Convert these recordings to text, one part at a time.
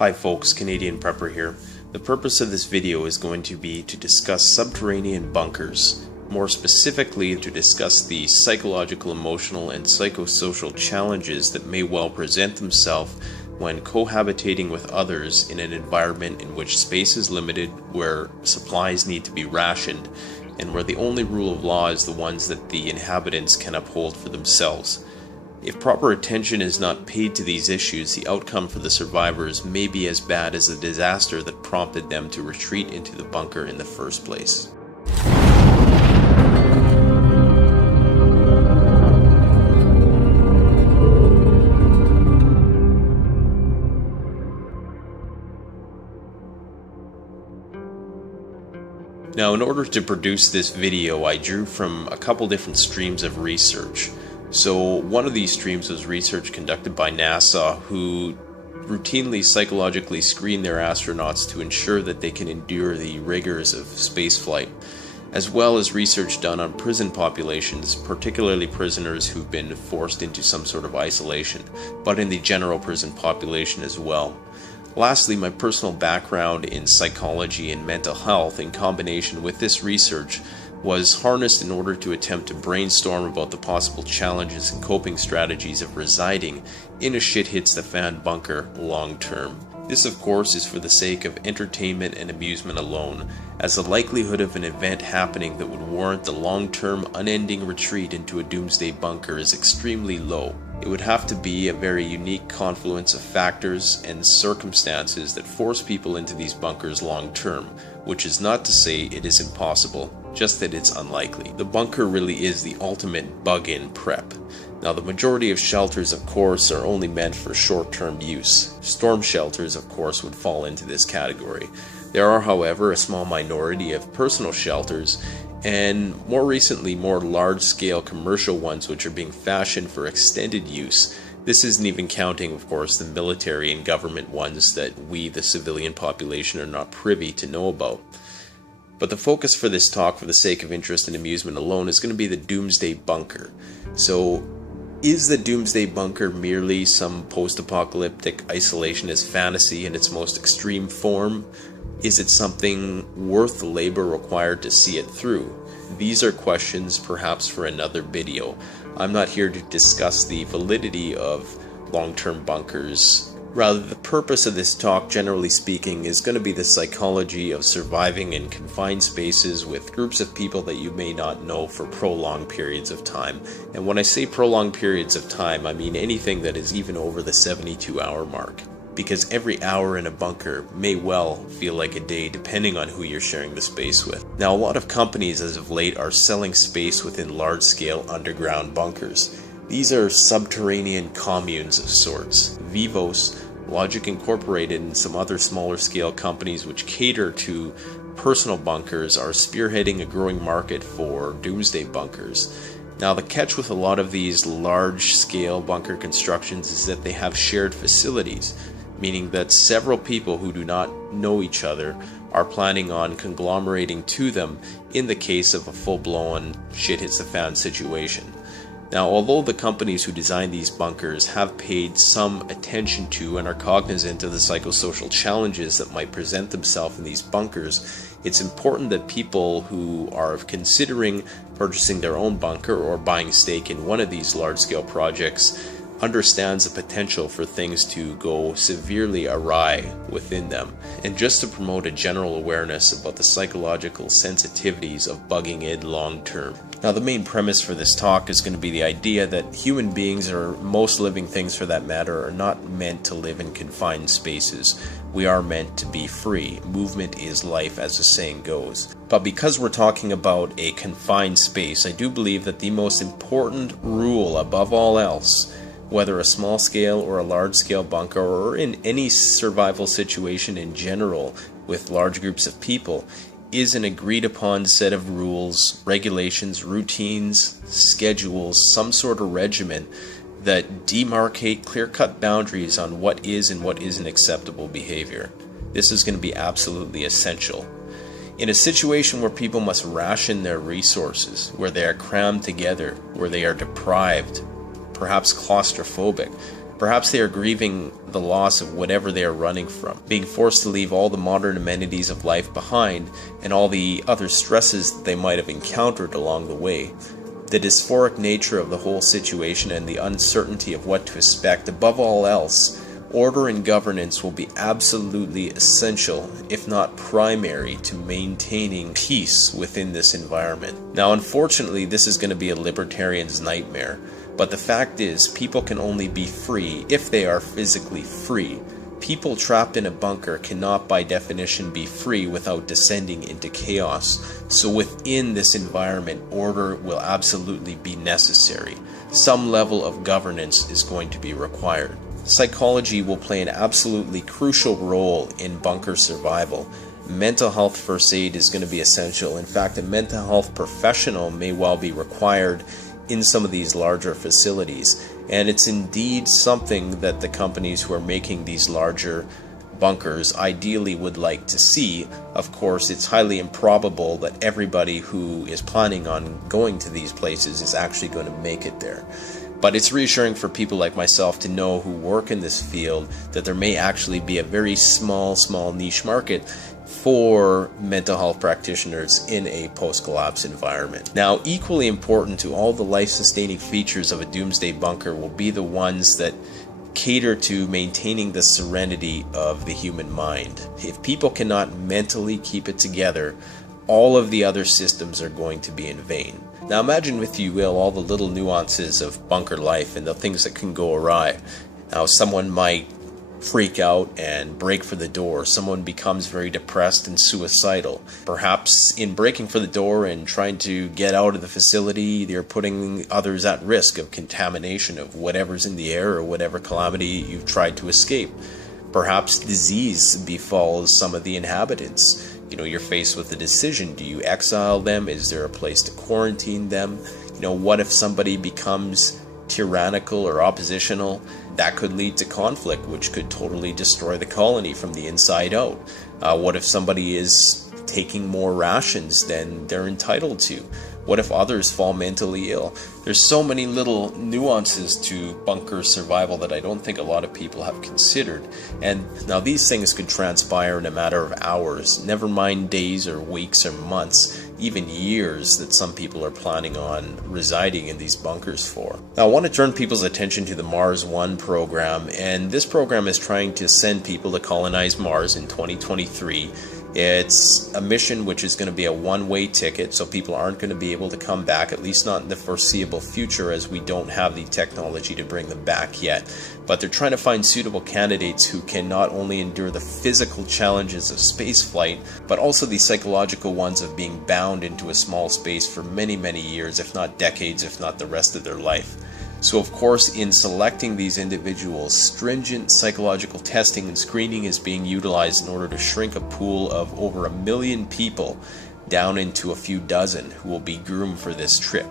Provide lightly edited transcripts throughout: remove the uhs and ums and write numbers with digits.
Hi folks, Canadian Prepper here. The purpose of this video is going to be to discuss subterranean bunkers, more specifically to discuss the psychological, emotional, and psychosocial challenges that may well present themselves when cohabitating with others in an environment in which space is limited, where supplies need to be rationed, and where the only rule of law is the ones that the inhabitants can uphold for themselves. If proper attention is not paid to these issues, the outcome for the survivors may be as bad as the disaster that prompted them to retreat into the bunker in the first place. Now, in order to produce this video, I drew from a couple different streams of research. So one of these streams was research conducted by NASA, who routinely psychologically screen their astronauts to ensure that they can endure the rigors of spaceflight, as well as research done on prison populations, particularly prisoners who've been forced into some sort of isolation, but in the general prison population as well. Lastly, my personal background in psychology and mental health in combination with this research was harnessed in order to attempt to brainstorm about the possible challenges and coping strategies of residing in a shit-hits-the-fan bunker long term. This, of course, is for the sake of entertainment and amusement alone, as the likelihood of an event happening that would warrant the long-term, unending retreat into a doomsday bunker is extremely low. It would have to be a very unique confluence of factors and circumstances that force people into these bunkers long term, which is not to say it is impossible, just that it's unlikely. The bunker really is the ultimate bug-in prep. Now, the majority of shelters, of course, are only meant for short-term use. Storm shelters, of course, would fall into this category. There are, however, a small minority of personal shelters, and more recently, more large-scale commercial ones which are being fashioned for extended use. This isn't even counting, of course, the military and government ones that we, the civilian population, are not privy to know about. But the focus for this talk, for the sake of interest and amusement alone, is going to be the doomsday bunker. So, is the doomsday bunker merely some post-apocalyptic isolationist fantasy in its most extreme form? Is it something worth the labor required to see it through? These are questions perhaps for another video. I'm not here to discuss the validity of long-term bunkers. Rather, the purpose of this talk, generally speaking, is going to be the psychology of surviving in confined spaces with groups of people that you may not know for prolonged periods of time. And when I say prolonged periods of time, I mean anything that is even over the 72-hour mark. Because every hour in a bunker may well feel like a day depending on who you're sharing the space with. Now, a lot of companies as of late are selling space within large-scale underground bunkers. These are subterranean communes of sorts. Vivos, Logic Incorporated, and some other smaller scale companies which cater to personal bunkers are spearheading a growing market for doomsday bunkers. Now, the catch with a lot of these large-scale bunker constructions is that they have shared facilities, meaning that several people who do not know each other are planning on conglomerating to them in the case of a full-blown shit-hits-the-fan situation. Now, although the companies who design these bunkers have paid some attention to and are cognizant of the psychosocial challenges that might present themselves in these bunkers, it's important that people who are considering purchasing their own bunker or buying stake in one of these large-scale projects understands the potential for things to go severely awry within them, and just to promote a general awareness about the psychological sensitivities of bugging in long term. Now, the main premise for this talk is going to be the idea that human beings, or most living things for that matter, are not meant to live in confined spaces. We are meant to be free. Movement is life, as the saying goes. But because we're talking about a confined space, I do believe that the most important rule above all else, whether a small scale or a large scale bunker or in any survival situation in general with large groups of people, is an agreed upon set of rules, regulations, routines, schedules, some sort of regimen that demarcate clear-cut boundaries on what is and what isn't acceptable behavior. This is going to be absolutely essential. In a situation where people must ration their resources, where they are crammed together, where they are deprived, perhaps claustrophobic, Perhaps they are grieving the loss of whatever they are running from, being forced to leave all the modern amenities of life behind and all the other stresses that they might have encountered along the way. The dysphoric nature of the whole situation and the uncertainty of what to expect, above all else, order and governance will be absolutely essential, if not primary, to maintaining peace within this environment. Now, unfortunately, this is going to be a libertarian's nightmare, but the fact is, people can only be free if they are physically free. People trapped in a bunker cannot by definition be free without descending into chaos. So within this environment, order will absolutely be necessary. Some level of governance is going to be required. Psychology will play an absolutely crucial role in bunker survival. Mental health first aid is going to be essential. In fact, a mental health professional may well be required in some of these larger facilities. And it's indeed something that the companies who are making these larger bunkers ideally would like to see. Of course, it's highly improbable that everybody who is planning on going to these places is actually going to make it there. But it's reassuring for people like myself to know who work in this field that there may actually be a very small niche market for mental health practitioners in a post-collapse environment. Now, equally important to all the life-sustaining features of a doomsday bunker will be the ones that cater to maintaining the serenity of the human mind. If people cannot mentally keep it together, all of the other systems are going to be in vain. Now imagine, if you will, all the little nuances of bunker life and the things that can go awry. Now someone might freak out and break for the door. Someone becomes very depressed and suicidal. Perhaps in breaking for the door and trying to get out of the facility, they're putting others at risk of contamination of whatever's in the air or whatever calamity you've tried to escape. Perhaps disease befalls some of the inhabitants. You're faced with a decision. Do you exile them? Is there a place to quarantine them? What if somebody becomes tyrannical or oppositional? That could lead to conflict, which could totally destroy the colony from the inside out. What if somebody is taking more rations than they're entitled to? What if others fall mentally ill? There's so many little nuances to bunker survival that I don't think a lot of people have considered. And now these things could transpire in a matter of hours, never mind days or weeks or months, even years that some people are planning on residing in these bunkers for. Now I want to turn people's attention to the Mars One program, and this program is trying to send people to colonize Mars in 2023. It's a mission which is going to be a one-way ticket, so people aren't going to be able to come back, at least not in the foreseeable future, as we don't have the technology to bring them back yet. But they're trying to find suitable candidates who can not only endure the physical challenges of spaceflight, but also the psychological ones of being bound into a small space for many years, if not decades, if not the rest of their life. So of course, in selecting these individuals, stringent psychological testing and screening is being utilized in order to shrink a pool of over 1 million people down into a few dozen who will be groomed for this trip.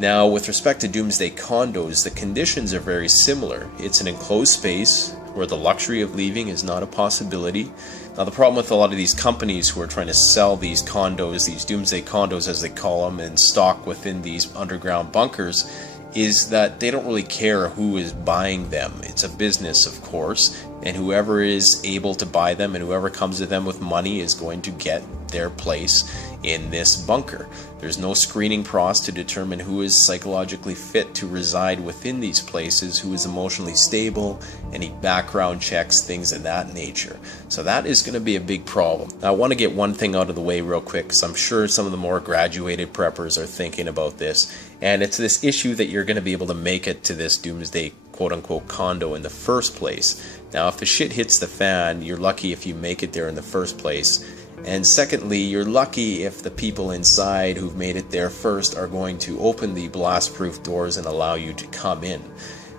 Now, with respect to doomsday condos, the conditions are very similar. It's an enclosed space where the luxury of leaving is not a possibility. Now, the problem with a lot of these companies who are trying to sell these condos, these doomsday condos as they call them, and stock within these underground bunkers, is that they don't really care who is buying them. It's a business, of course, and whoever is able to buy them and whoever comes to them with money is going to get their place in this bunker. There's no screening process to determine who is psychologically fit to reside within these places, who is emotionally stable, any background checks, things of that nature. So that is going to be a big problem. Now, I want to get one thing out of the way real quick, because I'm sure some of the more graduated preppers are thinking about this, and it's this issue that you're going to be able to make it to this doomsday quote-unquote condo in the first place. Now, if the shit hits the fan, you're lucky if you make it there in the first place. And secondly, you're lucky if the people inside who've made it there first are going to open the blast-proof doors and allow you to come in.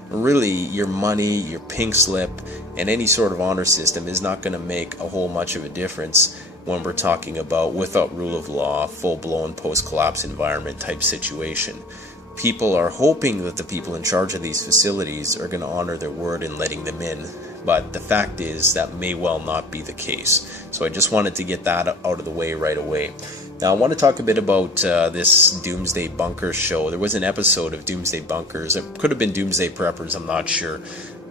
Really, your money, your pink slip, and any sort of honor system is not going to make a whole much of a difference when we're talking about without rule of law, full-blown post-collapse environment type situation. People are hoping that the people in charge of these facilities are going to honor their word in letting them in, but the fact is that may well not be the case. So I just wanted to get that out of the way right away. Now I want to talk a bit about this Doomsday Bunkers show. There was an episode of Doomsday Bunkers. It could have been Doomsday Preppers, I'm not sure.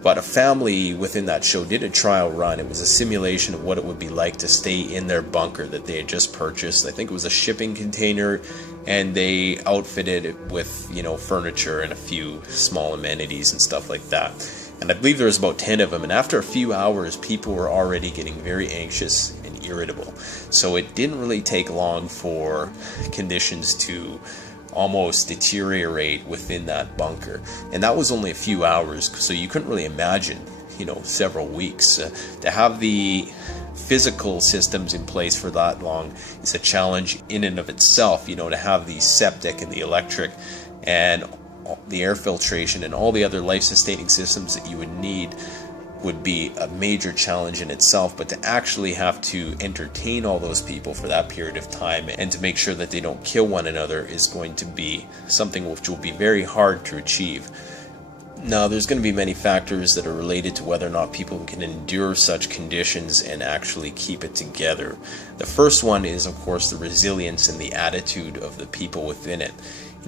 But a family within that show did a trial run. It was a simulation of what it would be like to stay in their bunker that they had just purchased. I think it was a shipping container, and they outfitted it with, furniture and a few small amenities and stuff like that. And I believe there was about 10 of them, and after a few hours, people were already getting very anxious and irritable. So it didn't really take long for conditions to almost deteriorate within that bunker, and that was only a few hours, so you couldn't really imagine several weeks. To have the physical systems in place for that long is a challenge in and of itself. To have the septic and the electric and the air filtration and all the other life-sustaining systems that you would need would be a major challenge in itself, but to actually have to entertain all those people for that period of time and to make sure that they don't kill one another is going to be something which will be very hard to achieve. Now, there's going to be many factors that are related to whether or not people can endure such conditions and actually keep it together. The first one is, of course, the resilience and the attitude of the people within it.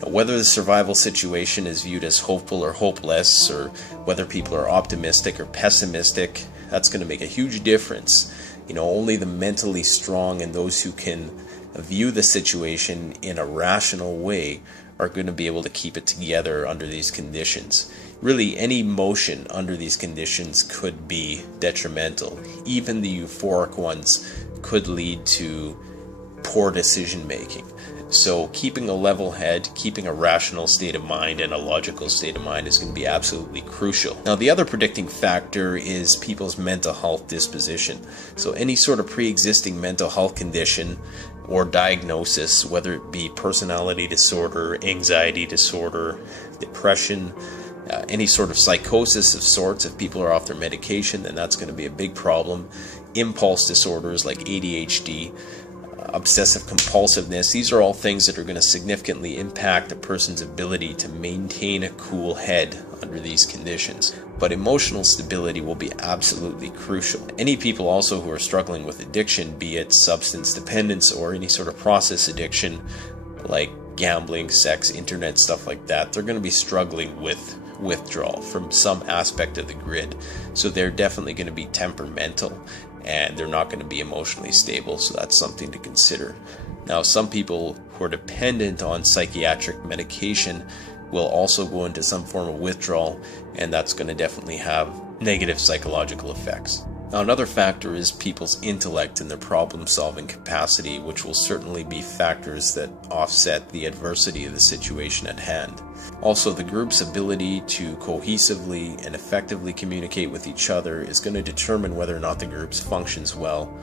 Whether the survival situation is viewed as hopeful or hopeless, or whether people are optimistic or pessimistic, that's going to make a huge difference. Only the mentally strong and those who can view the situation in a rational way are going to be able to keep it together under these conditions. Really, any motion under these conditions could be detrimental. Even the euphoric ones could lead to poor decision making. So keeping a level head, keeping a rational state of mind and a logical state of mind is going to be absolutely crucial. Now, the other predicting factor is people's mental health disposition. So any sort of pre-existing mental health condition or diagnosis, whether it be personality disorder, anxiety disorder, depression, any sort of psychosis of sorts, if people are off their medication, then that's going to be a big problem. Impulse disorders like ADHD, obsessive compulsiveness, these are all things that are going to significantly impact a person's ability to maintain a cool head under these conditions. But emotional stability will be absolutely crucial. Any people also who are struggling with addiction, be it substance dependence or any sort of process addiction like gambling, sex, internet, stuff like that, they're going to be struggling with withdrawal from some aspect of the grid. So they're definitely going to be temperamental, and they're not going to be emotionally stable, so that's something to consider. Now, some people who are dependent on psychiatric medication will also go into some form of withdrawal, and that's going to definitely have negative psychological effects. Now, another factor is people's intellect and their problem-solving capacity, which will certainly be factors that offset the adversity of the situation at hand. Also, the group's ability to cohesively and effectively communicate with each other is going to determine whether or not the group functions well,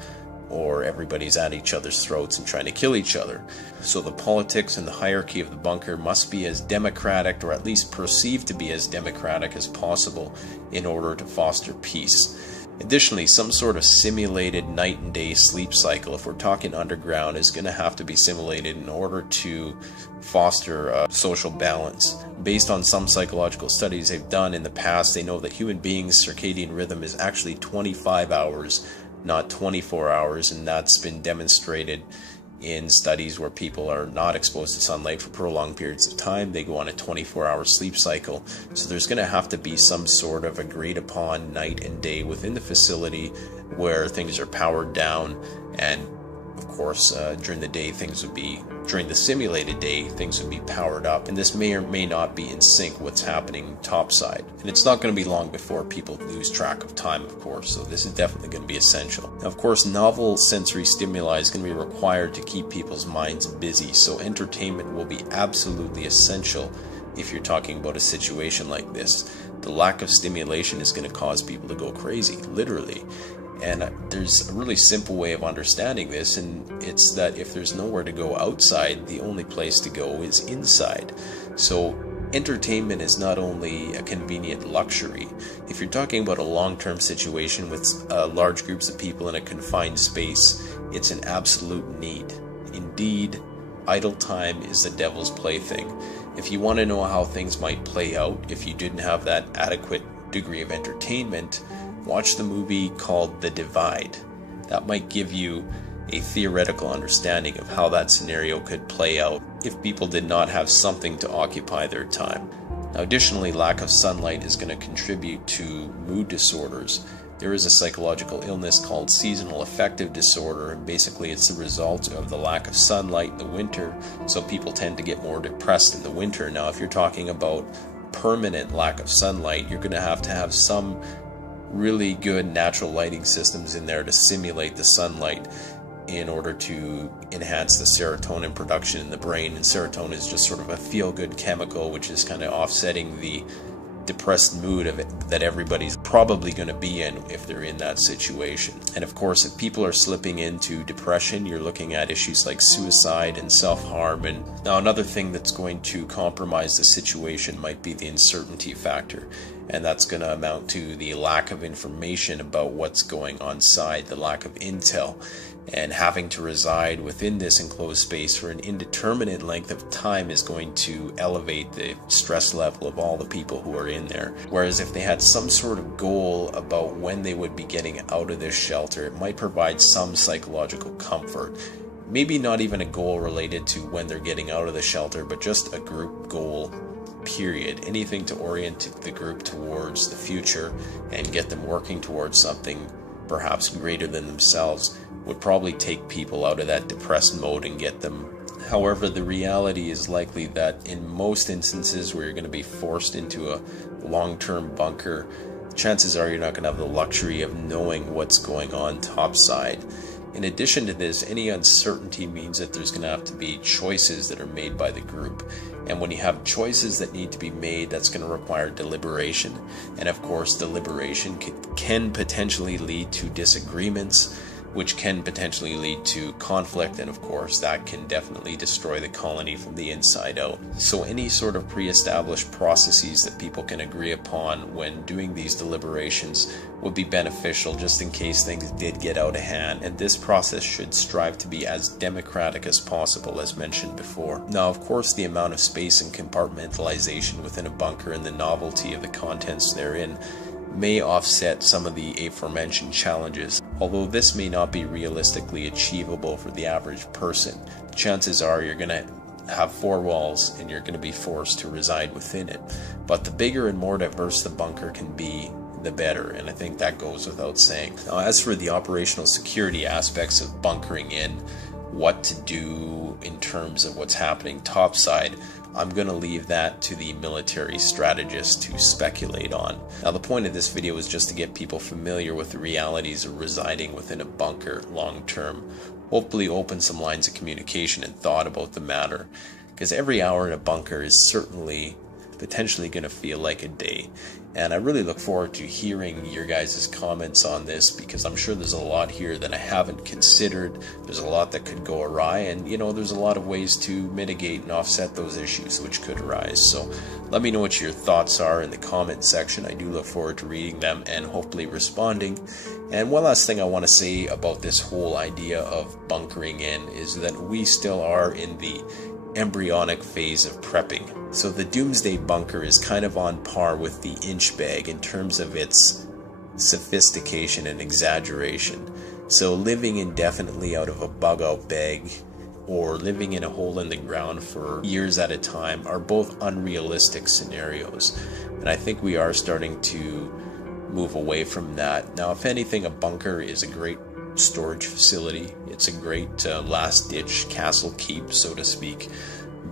or everybody's at each other's throats and trying to kill each other. So the politics and the hierarchy of the bunker must be as democratic, or at least perceived to be as democratic as possible, in order to foster peace. Additionally, some sort of simulated night and day sleep cycle, if we're talking underground, is going to have to be simulated in order to foster social balance. Based on some psychological studies they've done in the past, they know that human beings' circadian rhythm is actually 25 hours, not 24 hours, and that's been demonstrated in studies where people are not exposed to sunlight for prolonged periods of time. They go on a 24-hour sleep cycle. So there's going to have to be some sort of agreed upon night and day within the facility where things are powered down, and of course during the day during the simulated day things would be powered up, and this may or may not be in sync with what's happening topside. And it's not going to be long before people lose track of time, of course, so this is definitely going to be essential. Now, of course, novel sensory stimuli is going to be required to keep people's minds busy, so entertainment will be absolutely essential if you're talking about a situation like this. The lack of stimulation is going to cause people to go crazy, literally. And there's a really simple way of understanding this, and it's that if there's nowhere to go outside, the only place to go is inside. So entertainment is not only a convenient luxury. If you're talking about a long-term situation with large groups of people in a confined space, it's an absolute need. Indeed, idle time is the devil's plaything. If you want to know how things might play out if you didn't have that adequate degree of entertainment, watch the movie called The Divide. That might give you a theoretical understanding of how that scenario could play out if people did not have something to occupy their time. Now, additionally, lack of sunlight is going to contribute to mood disorders. There is a psychological illness called seasonal affective disorder, and basically it's the result of the lack of sunlight in the winter, so people tend to get more depressed in the winter. Now, if you're talking about permanent lack of sunlight, you're going to have some really good natural lighting systems in there to simulate the sunlight in order to enhance the serotonin production in the brain. And serotonin is just sort of a feel-good chemical, which is kind of offsetting the depressed mood of it that everybody's probably going to be in if they're in that situation. And of course, if people are slipping into depression, you're looking at issues like suicide and self-harm. And now another thing that's going to compromise the situation might be the uncertainty factor, and that's going to amount to the lack of information about what's going on inside, the lack of intel, and having to reside within this enclosed space for an indeterminate length of time is going to elevate the stress level of all the people who are in there. Whereas if they had some sort of goal about when they would be getting out of this shelter, it might provide some psychological comfort. Maybe not even a goal related to when they're getting out of the shelter, but just a group goal, period. Anything to orient the group towards the future and get them working towards something perhaps greater than themselves would probably take people out of that depressed mode and get them. However, the reality is likely that in most instances where you're going to be forced into a long-term bunker, chances are you're not going to have the luxury of knowing what's going on topside. In addition to this, any uncertainty means that there's going to have to be choices that are made by the group. And when you have choices that need to be made, that's going to require deliberation. And of course, deliberation can potentially lead to disagreements, which can potentially lead to conflict, and of course that can definitely destroy the colony from the inside out. So any sort of pre-established processes that people can agree upon when doing these deliberations would be beneficial, just in case things did get out of hand, and this process should strive to be as democratic as possible, as mentioned before. Now, of course, the amount of space and compartmentalization within a bunker and the novelty of the contents therein may offset some of the aforementioned challenges. Although this may not be realistically achievable for the average person, chances are you're going to have four walls and you're going to be forced to reside within it. But the bigger and more diverse the bunker can be, the better, and I think that goes without saying. Now, as for the operational security aspects of bunkering in, what to do in terms of what's happening topside, I'm going to leave that to the military strategists to speculate on. Now, the point of this video is just to get people familiar with the realities of residing within a bunker long term. Hopefully open some lines of communication and thought about the matter, because every hour in a bunker is certainly potentially going to feel like a day. And I really look forward to hearing your guys' comments on this, because I'm sure there's a lot here that I haven't considered. There's a lot that could go awry, and there's a lot of ways to mitigate and offset those issues which could arise. So let me know what your thoughts are in the comment section. I do look forward to reading them and hopefully responding. And one last thing I want to say about this whole idea of bunkering in is that we still are in the embryonic phase of prepping. So the doomsday bunker is kind of on par with the inch bag in terms of its sophistication and exaggeration. So living indefinitely out of a bug out bag or living in a hole in the ground for years at a time are both unrealistic scenarios. And I think we are starting to move away from that. Now, if anything, a bunker is a great storage facility. It's a great last-ditch castle keep, so to speak,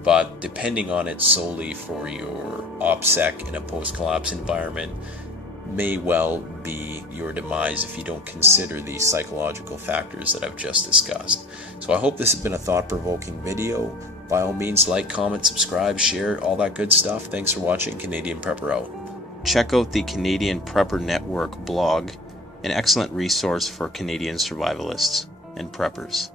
but depending on it solely for your OPSEC in a post-collapse environment may well be your demise if you don't consider the psychological factors that I've just discussed. So I hope this has been a thought-provoking video. By all means, like, comment, subscribe, share, all that good stuff. Thanks for watching. Canadian Prepper out. Check out the Canadian Prepper Network blog, an excellent resource for Canadian survivalists and preppers.